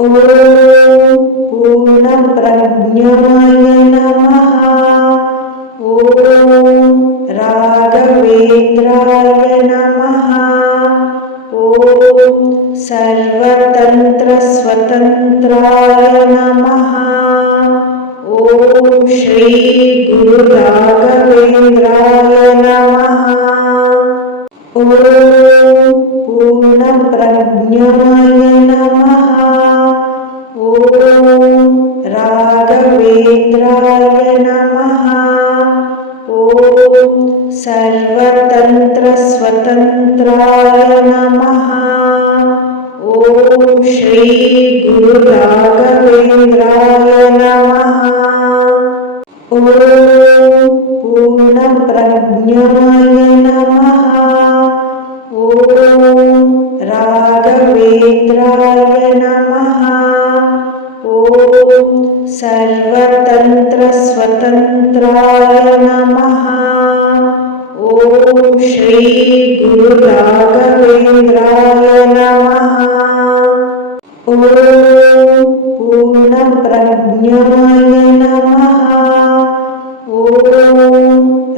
ॐ पूर्णप्रज्ञाय नमः। ॐ राघवेन्द्राय नमः। ॐ सर्वतन्त्रस्वतन्त्राय नमः। ॐ श्रीगुरुराघवेन्द्राय नमः। ॐ पूर्णप्रज्ञाय नमः। ॐ राघवेन्द्राय नमः। ॐ सर्वतन्त्रस्वतन्त्राय नमः। ॐ श्रीगुरुराघवेन्द्राय नमः। ॐ पूर्णप्रज्ञाय नमः। ॐ राघवेन्द्राय नमः। ॐ सर्वतन्त्रस्वतन्त्राय नमः। ॐ श्रीगुरुराघवेन्द्राय नमः। ॐ पूर्णप्रज्ञाय नमः। ॐ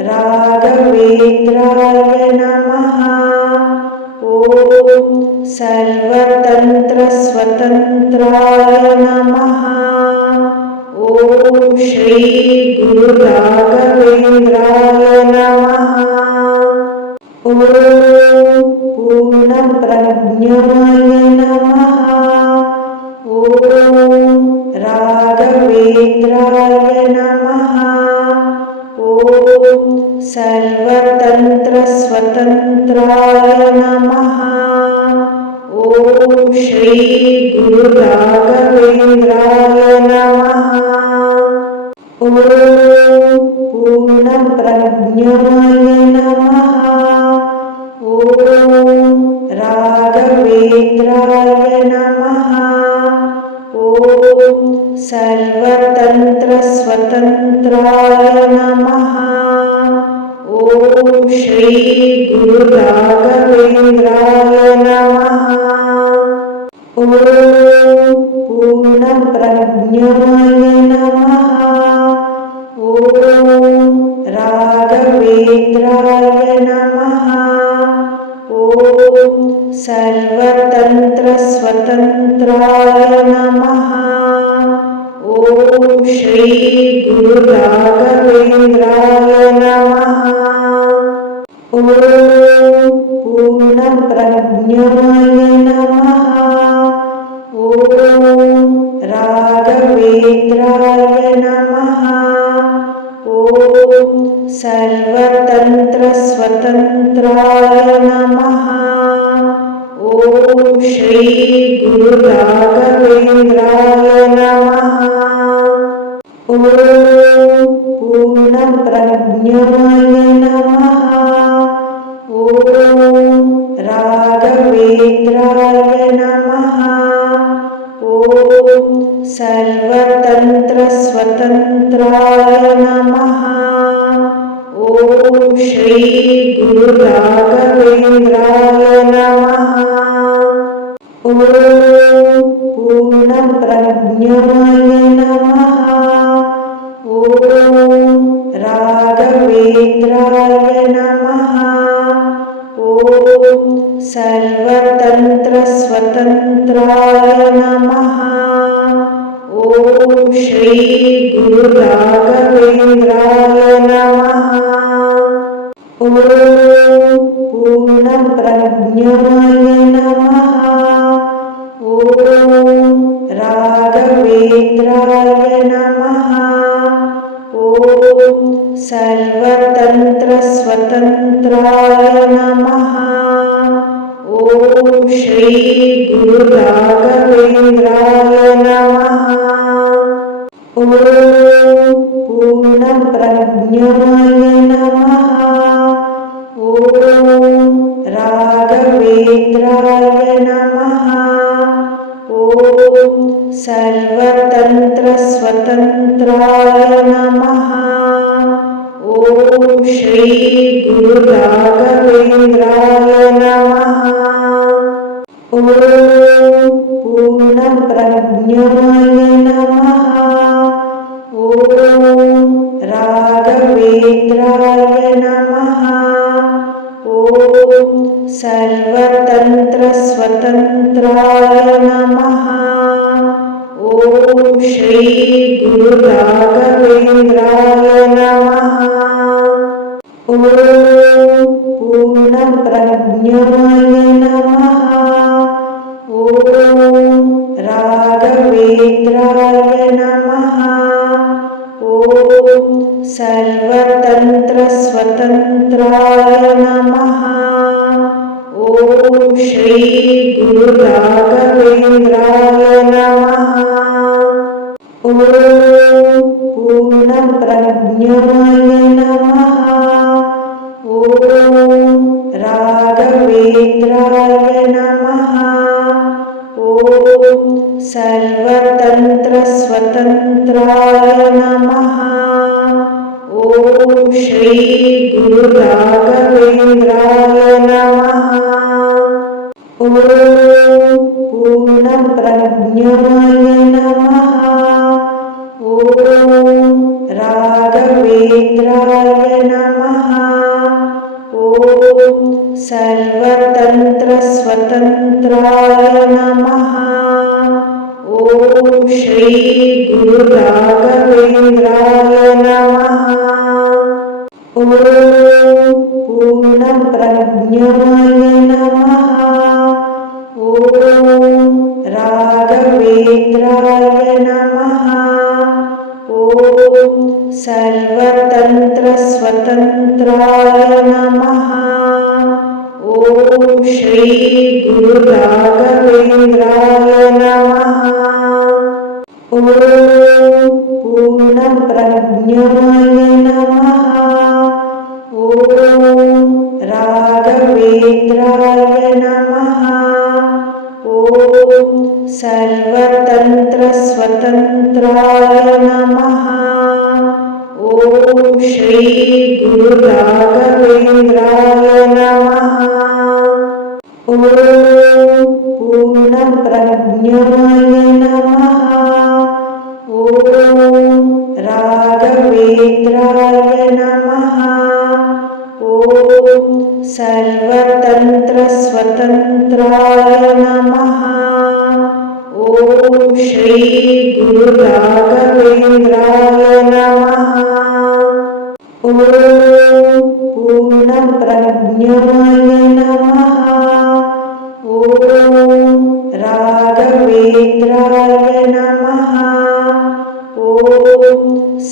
राघवेन्द्राय नमः। ॐ सर्वतन्त्रस्वतन्त्राय नमः। ॐ श्रीगुरुराघवेन्द्राय नमः। ॐ पूर्णप्रज्ञाय नमः। ॐ राघवेन्द्राय नमः। ॐ सर्वतन्त्रस्वतन्त्राय नमः। ॐ श्रीगुरुराघवेन्द्राय नमः। ॐ पूर्णप्रज्ञाय नमः। ॐ राघवेन्द्राय नमः। ॐ सर्वतन्त्रस्वतन्त्राय नमः। ॐ श्रीगुरुराघवेन्द्राय नमः। ॐ पूर्णप्रज्ञाय नमः। ॐ राघवेन्द्राय नमः। ॐ सर्वतन्त्रस्वतन्त्राय नमः। ॐ श्रीगुरुराघवेन्द्राय नमः। ॐ पूर्णप्रज्ञाय नमः। ॐ राघवेन्द्राय नमः। ॐ सर्वतन्त्रस्वतन्त्राय नमः। ॐ श्रीगुरुराघवेन्द्राय नमः। ॐ पूर्णप्रज्ञाय नमः। ॐ राघवेन्द्राय नमः। ॐ सर्वतन्त्रस्वतन्त्राय नमः। ॐ श्रीगुरुराघवेन्द्राय नमः। ॐ पूर्णप्रज्ञाय नमः। ॐ राघवेन्द्राय नमः। ॐ सर्वतन्त्रस्वतन्त्राय नमः। ॐ श्रीगुरुराघवेन्द्राय नमः। ॐ पूर्णप्रज्ञाय नमः। ॐ राघवेन्द्राय नमः। ॐ सर्वतन्त्रस्वतन्त्राय नमः। ॐ श्रीगुरुराघवेन्द्राय नमः। ॐ पूर्णप्रज्ञाय नमः। ॐ राघवेन्द्राय नमः। ॐ सर्वतन्त्रस्वतन्त्राय नमः। ॐ श्रीगुरुराघवेन्द्राय नमः। ॐ पूर्णप्रज्ञाय नमः। ॐ राघवेन्द्राय नमः। ॐ सर्वतन्त्रस्वतन्त्राय नमः। ॐ श्रीगुरुराघवेन्द्राय नमः। ॐ पूर्णप्रज्ञाय नमः। ॐ राघवेन्द्राय नमः। ॐ सर्वतन्त्रस्वतन्त्राय नमः। ॐ श्रीगुरुराघवेन्द्राय नमः। ॐ पूर्णप्रज्ञाय नमः। ॐ राघवेन्द्राय नमः। ॐ सर्वतन्त्रस्वतन्त्राय नमः। ॐ श्रीगुरुराघवेन्द्राय नमः। ॐ पूर्णप्रज्ञाय नमः। ॐ राघवेन्द्राय नमः। ॐ सर्वतन्त्रस्वतन्त्राय नमः। ॐ श्रीगुरुराघवेन्द्राय नमः। ॐ पूर्णप्रज्ञाय नमः। ॐ राघवेन्द्राय नमः। ॐ सर्वतन्त्रस्वतन्त्राय नमः। ॐ श्रीगुरुराघवेन्द्राय नमः। ॐ पूर्णप्रज्ञाय नमः। ॐ राघवेन्द्राय नमः। ॐ सर्वतन्त्रस्वतन्त्राय नमः। ॐ श्रीगुरुराघवेन्द्राय नमः। ॐ पूर्णप्रज्ञाय नमः। ॐ राघवेन्द्राय नमः। ॐ सर्वतन्त्रस्वतन्त्राय नमः। ॐ श्रीगुरुराघवेन्द्राय नमः। ॐ पूर्णप्रज्ञाय नमः। ॐ राघवेन्द्राय नमः। ॐ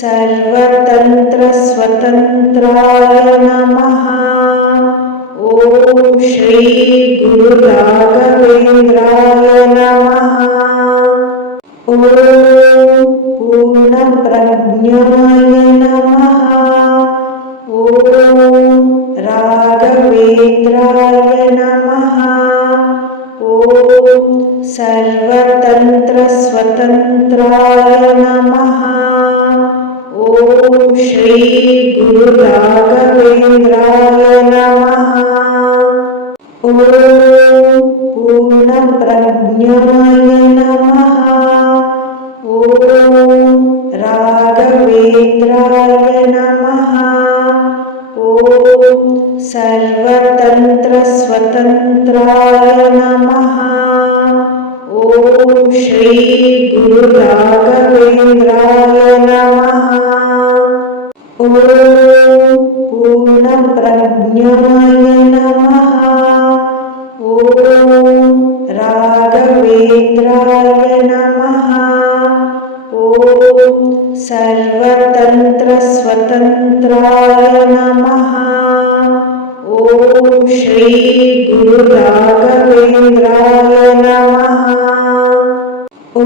सर्वतन्त्रस्वतन्त्राय नमः। ॐ श्रीगुरुराघवेन्द्राय नमः। ॐ पूर्णप्रज्ञाय नमः। ॐ राघवेन्द्राय नमः। ॐ सर्वतन्त्रस्वतन्त्राय नमः। ॐ श्रीगुरुराघवेन्द्राय नमः। ॐ पूर्णप्रज्ञाय नमः। ॐ राघवेन्द्राय नमः। ॐ सर्वतन्त्रस्वतन्त्राय नमः। ॐ श्रीगुरुराघवेन्द्राय नमः। ॐ पूर्णप्रज्ञाय नमः। ॐ राघवेन्द्राय नमः। ॐ सर्वतन्त्रस्वतन्त्राय नमः। ॐ श्रीगुरुराघवेन्द्राय नमः। ॐ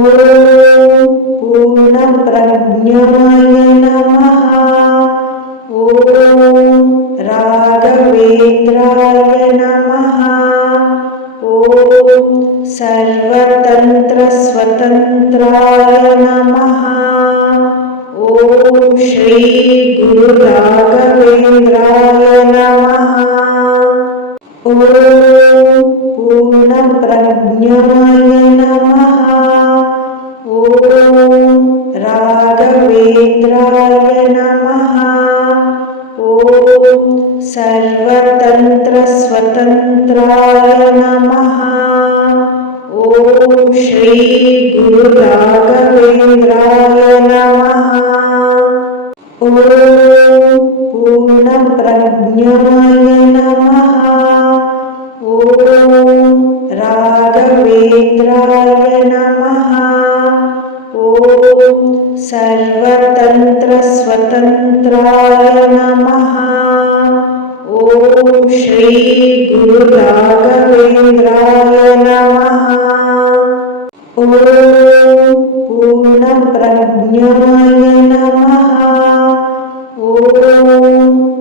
पूर्णप्रज्ञाय नमः। ॐ राघवेन्द्राय नमः। ॐ सर्वतन्त्रस्वतन्त्राय नमः। ॐ श्रीगुरुराघवेन्द्राय नमः। ॐ पूर्णप्रज्ञाय नमः। ॐ श्री गुरु राघवेंद्राय नमः। ओम पूर्ण प्रज्ञाय नमः। ओम राघवेंद्राय नमः। ओम सर्वतंत्र स्वतंत्राय नमः। ओम श्री गुरु राघवेंद्राय नमः। ओम पूर्ण प्रज्ञाय नमः। ओम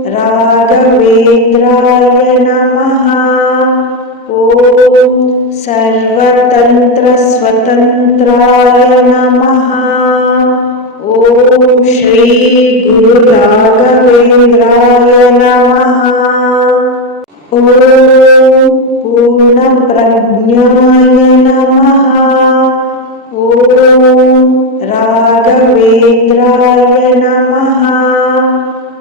राघवेंद्राय नमः। ओम सर्वतंत्र स्वतंत्राय नमः। ओम श्री गुरु राघवेंद्राय नमः। ओम पूर्ण प्रज्ञाय नमः। ओम राघवेंद्राय नमः।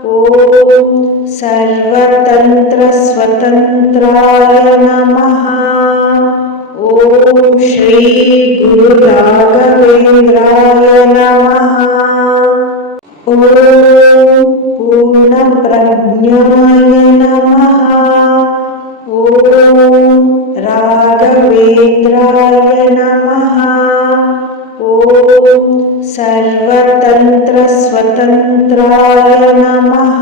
ओम सर्वतंत्र स्वतंत्राय नमः। ओम श्री गुरु राघवेंद्राय नमः। ओम पूर्ण प्रज्ञाय नमः। ओम राघवेंद्राय नमः। ओम सर्वतंत्र स्वतंत्राय नमः।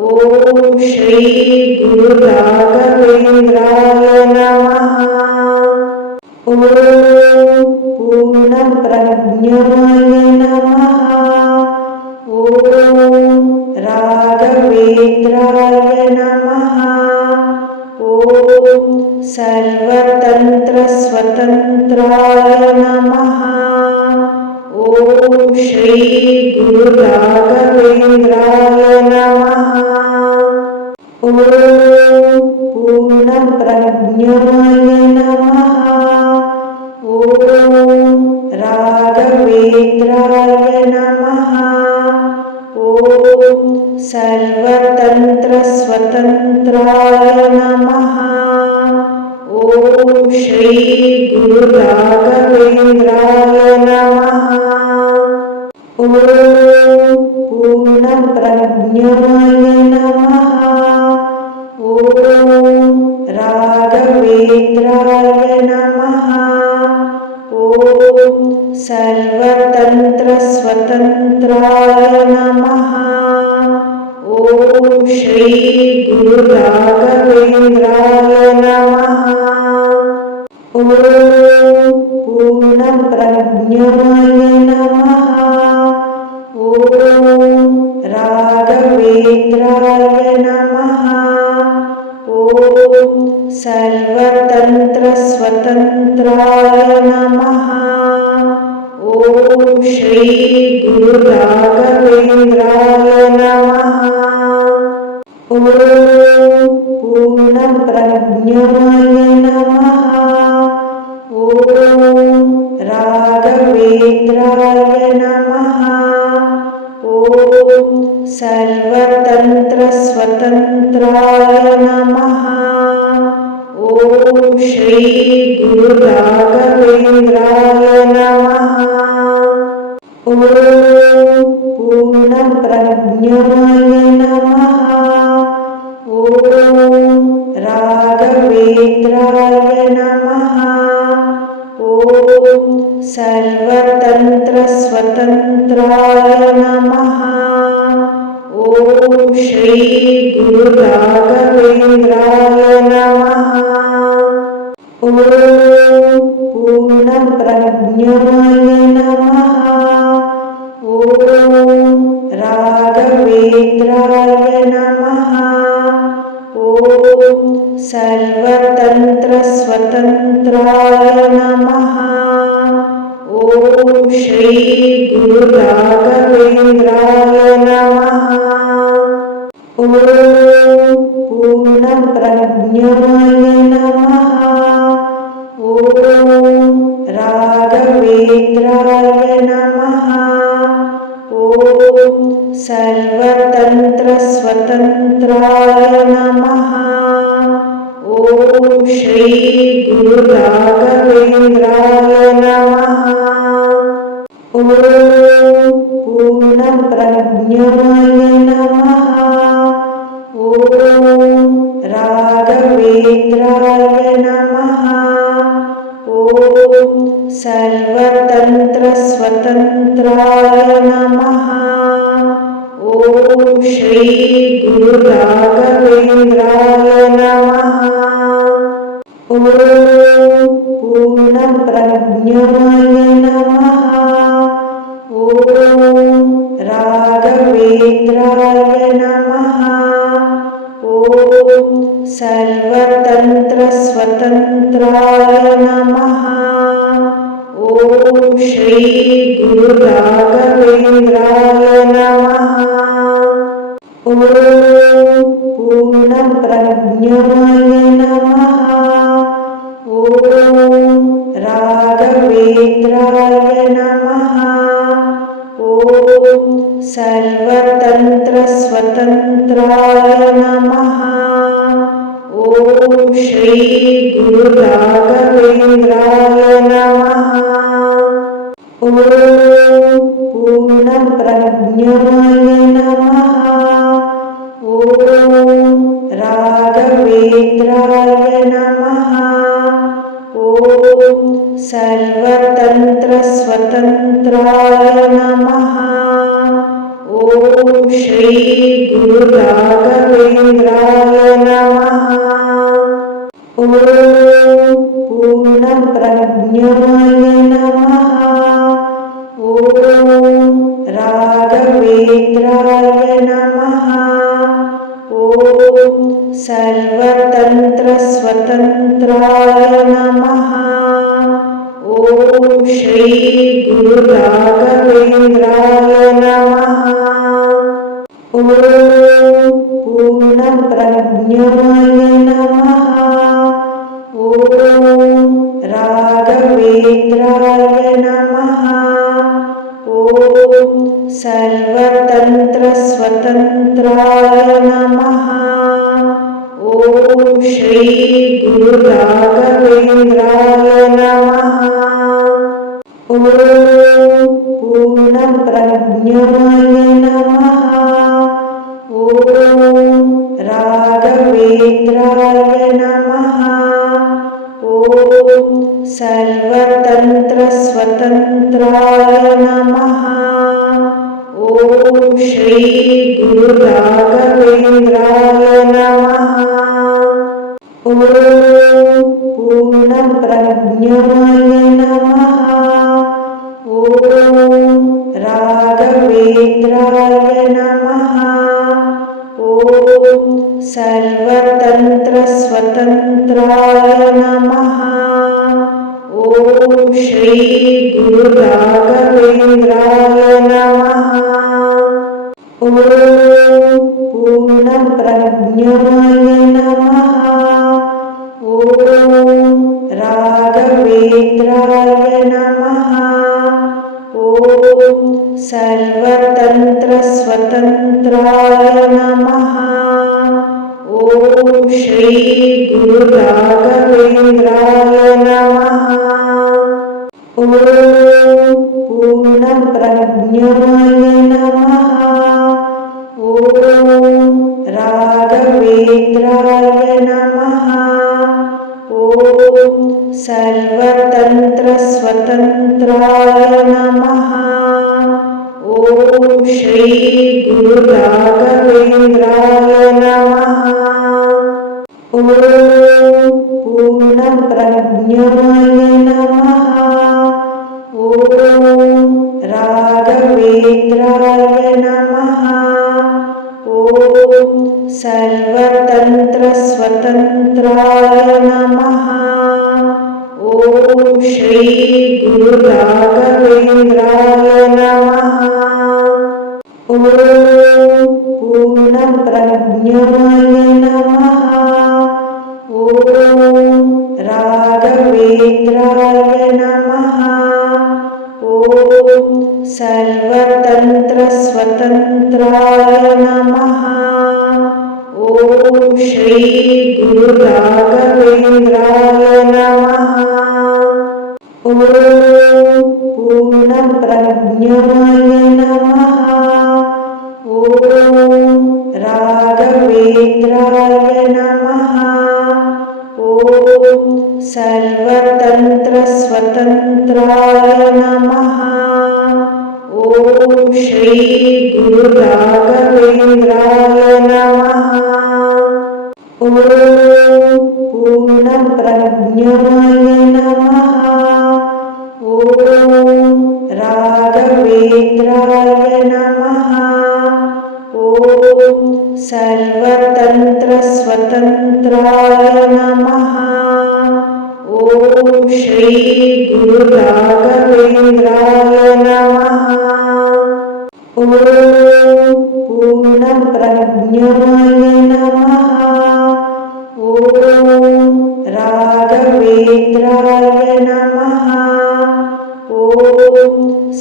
ओम श्री गुरु राघवेंद्राय नमः। ओम पूर्ण प्रज्ञाय नमः। ओम राघवेंद्राय नमः। ओम सर्वतंत्र स्वतंत्राय नमः। ओम श्री गुरु राघवेंद्राय नमः। ओम पूर्ण प्रज्ञाय नमः। ओम राघवेंद्राय नमः। ओम सर्वतंत्र स्वतंत्राय नमः। ओम श्री गुरु राघवेंद्राय नमः। ओम पूर्ण प्रज्ञाय नमः। ओम राघवेंद्राय नमः। ओम सर्वतंत्र स्वतंत्राय नमः। ओम श्री गुरु राघवेंद्राय नमः। ओम पूर्ण प्रज्ञाय नमः। ओम राघवेंद्राय नमः। ओम सर्वतंत्र स्वतंत्राय नमः। ओम श्री गुरु राघवेंद्राय नमः। ओम पूर्ण प्रज्ञाय नमः। ओम राघवेंद्राय नमः। ओम सर्वतंत्र स्वतंत्राय नमः। ओम श्री गुरु राघवेंद्राय नमः। ओम पूर्ण प्रज्ञाय नमः। ओम राघवेंद्राय नमः। ओम सर्वतंत्र स्वतंत्राय नमः। ओम श्री गुरु राघवेंद्राय नमः। ओम पूर्ण प्रज्ञाय नमः। ओम राघवेंद्राय नमः। ओम सर्वतंत्र स्वतंत्राय नमः। ओम श्री गुरु राघवेंद्राय नमः। ओम पूर्ण प्रज्ञाय नमः। ओम राघवेंद्राय नमः। ओम सर्वतंत्र स्वतंत्राय नमः। ओम श्री गुरु राघवेंद्राय नमः। ॐ पूर्णप्रज्ञाय नमः। ॐ राघवेन्द्राय नमः। ॐ सर्वतन्त्रस्वतन्त्राय नमः। ॐ श्री गुरुराघवेन्द्राय नमः। ॐ पूर्णप्रज्ञाय नमः। ॐ राघवेन्द्राय नमः। ॐ सर्वतन्त्रस्वतन्त्राय नमः। ॐ श्री गुरुराघवेन्द्राय नमः। ॐ पूर्णप्रज्ञाय नमः। ॐ राघवेन्द्राय नमः। ॐ सर्वतन्त्रस्वतन्त्राय नमः। ॐ श्री गुरुराघवेन्द्राय नमः। ॐ पूर्णप्रज्ञाय नमः। ॐ राघवेन्द्राय नमः। ॐ सर्वतन्त्रस्वतन्त्राय नमः। ॐ श्री गुरुराघवेन्द्राय नमः। ॐ पूर्णप्रज्ञाय नमः। ॐ राघवेन्द्राय नमः। ॐ सर्वतन्त्रस्वतन्त्राय नमः। ॐ श्री गुरुराघवेन्द्राय नमः। ॐ पूर्णप्रज्ञाय नमः। ॐ राघवेन्द्राय नमः। ॐ सर्वतन्त्रस्वतन्त्राय नमः। ॐ श्री गुरुराघवेन्द्राय नमः। ॐ पूर्णप्रज्ञाय नमः। ॐ राघवेन्द्राय नमः। ॐ सर्वतन्त्रस्वतन्त्राय नमः। ॐ श्री गुरुराघवेन्द्राय नमः। ॐ पूर्णप्रज्ञाय नमः। ॐ राघवेन्द्राय नमः। ॐ सर्वतन्त्रस्वतन्त्राय नमः। ॐ श्री गुरुराघवेन्द्राय नमः। ॐ पूर्णप्रज्ञाय नमः। ॐ राघवेन्द्राय नमः। ॐ सर्वतन्त्रस्वतन्त्राय नमः। ॐ श्री गुरुराघवेन्द्राय नमः। ॐ पूर्णप्रज्ञाय नमः। ॐ राघवेन्द्राय नमः। ॐ सर्वतन्त्रस्वतन्त्राय नमः। ॐ श्री गुरुराघवेन्द्राय नमः। ॐ पूर्णप्रज्ञाय नमः। ॐ राघवेन्द्राय नमः। ॐ सर्वतन्त्रस्वतन्त्राय नमः। ॐ श्री गुरुराघवेन्द्राय नमः। ॐ पूर्णप्रज्ञाय नमः। ॐ राघवेन्द्राय नमः। ॐ सर्वतन्त्रस्वतन्त्राय नमः। ॐ श्री गुरुराघवेन्द्राय नमः। ॐ पूर्णप्रज्ञाय नमः। ॐ राघवेन्द्राय नमः। ॐ सर्वतन्त्रस्वतन्त्राय नमः। ॐ श्रीगुरुराघवेन्द्राय नमः। ॐ पूर्णप्रज्ञाय नमः। ॐ राघवेन्द्राय नमः। ॐ सर्वतन्त्रस्वतन्त्राय नमः। ॐ श्रीगुरुराघवेन्द्राय नमः। ॐ पूर्णप्रज्ञाय नमः। ॐ राघवेन्द्राय नमः। ॐ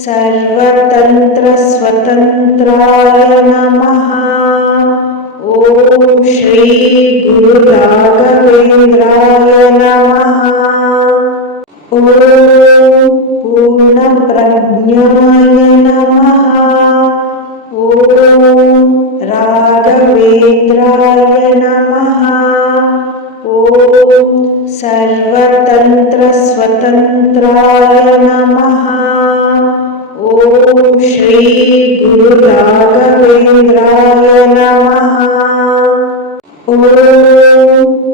सर्वतन्त्रस्वतन्त्राय नमः। ॐ श्रीगुरुराघवेन्द्राय नमः। ॐ पूर्णप्रज्ञाय नमः। ॐ राघवेन्द्राय नमः। ॐ सर्वतन्त्रस्वतन्त्राय नमः। ॐ श्रीगुरुराघवेन्द्राय नमः। ॐ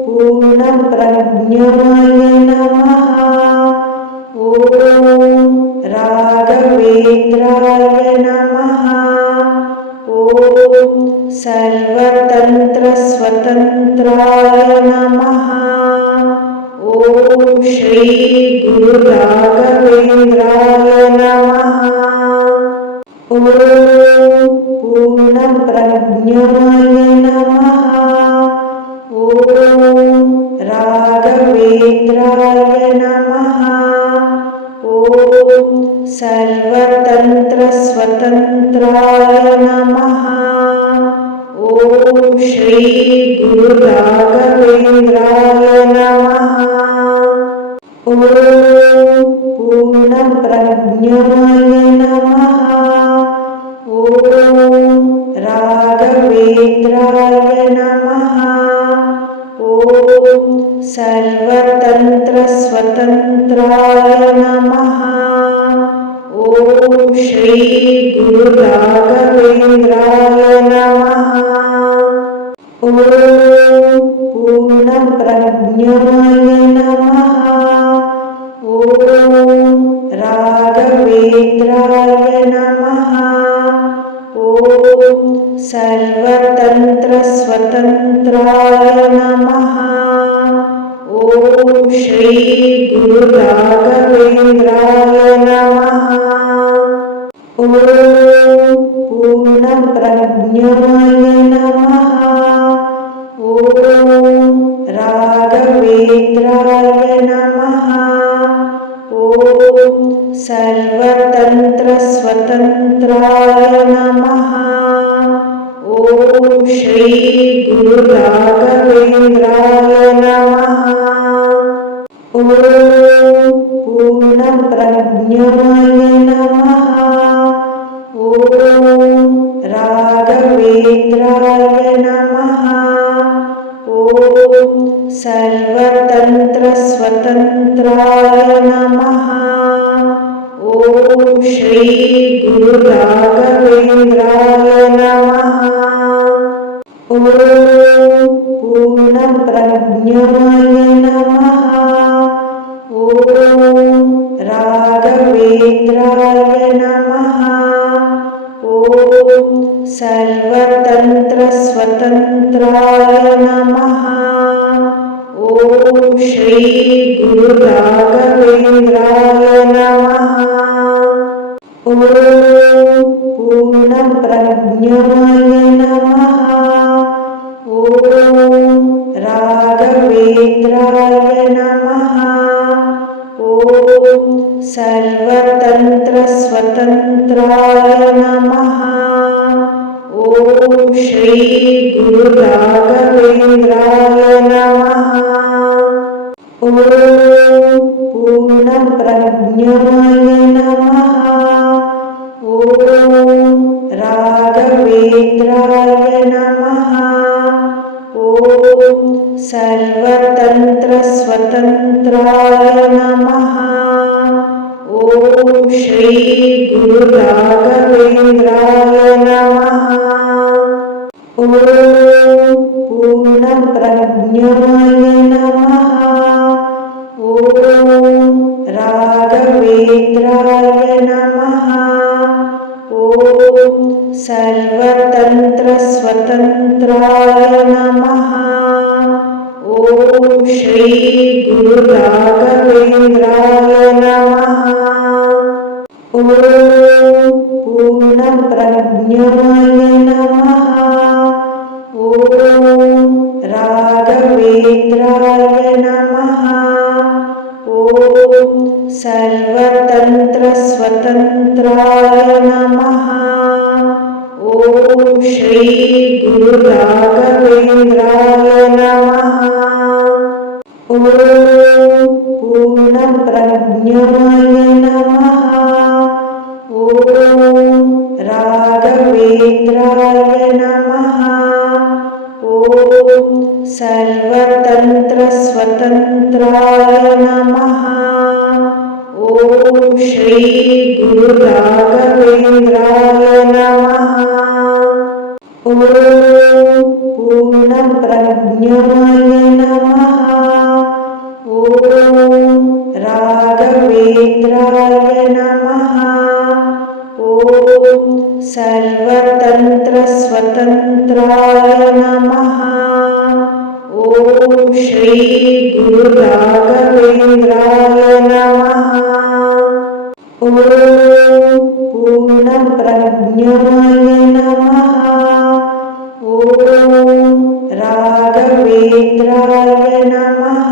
पूर्णप्रज्ञाय नमः। ॐ राघवेन्द्राय नमः। ॐ सर्वतन्त्रस्वतन्त्राय नमः। ॐ श्रीगुरुराघवेन्द्राय नमः। ॐ पूर्णप्रज्ञाय नमः। ॐ राघवेन्द्राय नमः। ॐ सर्वतन्त्रस्वतन्त्राय नमः। ॐ श्रीगुरुराघवेन्द्राय नमः। ॐ पूर्णप्रज्ञाय नमः। ॐ राघवेन्द्राय नमः। ॐ सर्वतन्त्रस्वतन्त्राय नमः। ॐ श्रीगुरुराघवेन्द्राय नमः। ॐ पूर्णप्रज्ञाय नमः। ॐ राघवेन्द्राय नमः। ॐ सर्वतन्त्रस्वतन्त्राय नमः। ॐ श्रीगुरुराघवेन्द्राय नमः। ॐ पूर्णप्रज्ञाय नमः। ॐ राघवेन्द्राय नमः। ॐ सर्वतन्त्रस्वतन्त्राय नमः। ॐ श्रीगुरुराघवेन्द्राय नमः। ॐ पूर्णप्रज्ञाय नमः। ॐ राघवेन्द्राय नमः। ॐ सर्वतन्त्रस्वतन्त्राय नमः। ॐ श्रीगुरुराघवेन्द्राय नमः। ॐ पूर्णप्रज्ञाय नमः। ॐ राघवेन्द्राय नमः। ॐ सर्वतन्त्रस्वतन्त्राय नमः। ॐ श्रीगुरुराघवेन्द्राय नमः। ॐ पूर्णप्रज्ञाय नमः। ॐ राघवेन्द्राय नमः। ॐ सर्वतन्त्रस्वतन्त्राय नमः। ॐ श्रीगुरुराघवेन्द्राय नमः। ॐ पूर्णप्रज्ञाय गुरु राघवेंद्राय नमः। ओम पूर्ण प्रज्ञाय नमः। ओम राघवेंद्राय नमः। ओम सर्वतंत्र स्वतंत्राय नमः। ओम श्री गुरु राघवेंद्राय नमः। ओम पूर्ण प्रज्ञाय नमः। ओम राघवेंद्राय नमः। ओम सर्वतंत्र स्वतंत्राय नमः। ओम श्री गुरु राघवेंद्राय नमः। ओम पूर्ण प्रज्ञाय नमः। ओम राघवेंद्राय नमः। ओम सर्वतंत्र स्वतंत्राय नमः। ओम श्री गुरु राघवेंद्राय नमः। ओम पूर्ण प्रज्ञाय नमः। ओम राघवेंद्राय नमः। ओम सर्वतंत्र स्वतंत्राय नमः। ओम श्री गुरु राघवेंद्राय नमः। ओम पूर्ण प्रज्ञाय नमः। ओम राघवेंद्राय नमः।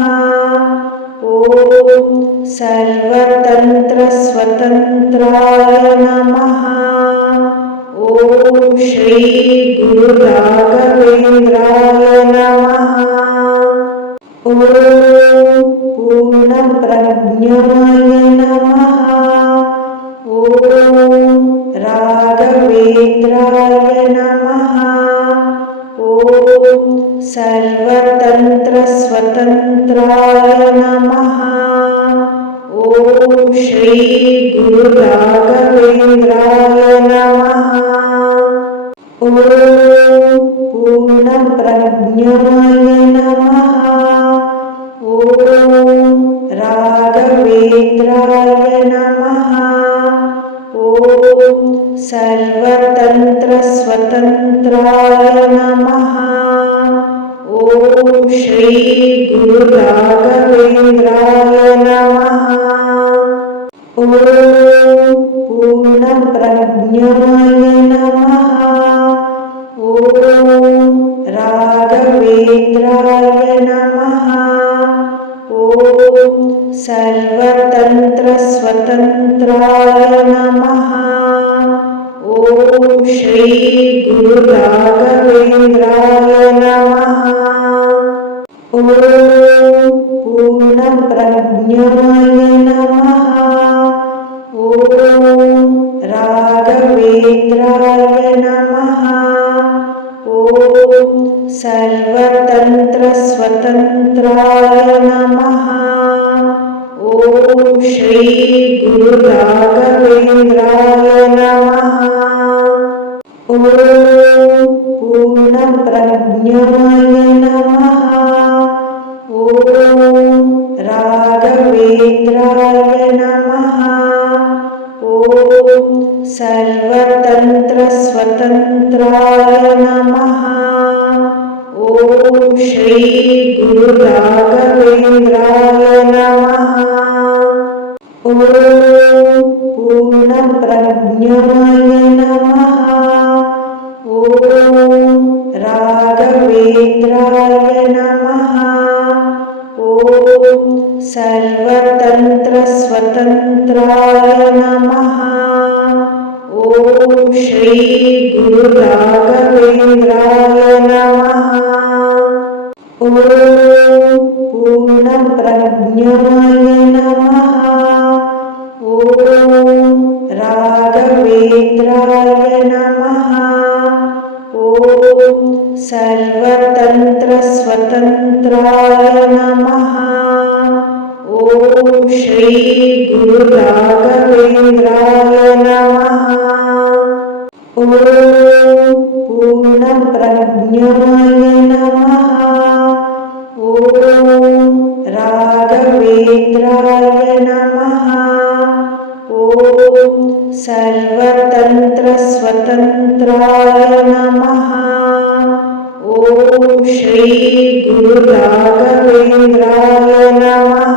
ओम सर्वतंत्र स्वतंत्राय नमः। ओम श्री गुरु राघवेंद्राय नमः। ओम पूर्ण प्रज्ञाय नमः। ओम राघवेंद्राय नमः। ओम सर्वतंत्र स्वतंत्राय नमः। ओम श्री गुरु राघवेंद्राय नमः। ओम पूर्ण प्रज्ञाय नमः। ओम राघवेंद्राय नमः। ओम सर्वतंत्र स्वतंत्राय नमः। ओम श्री गुरु राघवेंद्राय नमः। ओम पूर्ण प्रज्ञाय नमः। ओम राघवेंद्राय नमः। ओम सर्वतंत्र स्वतंत्राय नमः। ओम श्री गुरु राघवेंद्राय नमः। ओम पूर्ण प्रज्ञाय नमः। ओम राघवेंद्राय नमः। ओम सर्वतंत्र स्वतंत्राय नमः। ओम श्री गुरु राघवेंद्राय नमः। ओम पूर्ण प्रज्ञाय नमः। ओम राघवेंद्राय नमः। ओम सर्वतंत्र स्वतंत्राय नमः। ओम श्री गुरु राघवेंद्राय नमः। ओम पूर्ण प्रज्ञाय नमः। ओम राघवेंद्राय नमः। ओम सर्वतंत्र स्वतंत्राय नमः। ओम श्री गुरु राघवेंद्राय नमः। ओम पूर्ण प्रज्ञाय नमः। ओम राघवेंद्राय नमः। ओम सर्वतंत्र स्वतंत्राय नमः। ओम श्री गुरु राघवेन्द्राय नमः। ॐ पूर्णप्रज्ञाय नमः। ॐ राघवेन्द्राय नमः। ॐ सर्वतन्त्रस्वतन्त्राय नमः। ॐ श्री गुरु राघवेन्द्राय नमः।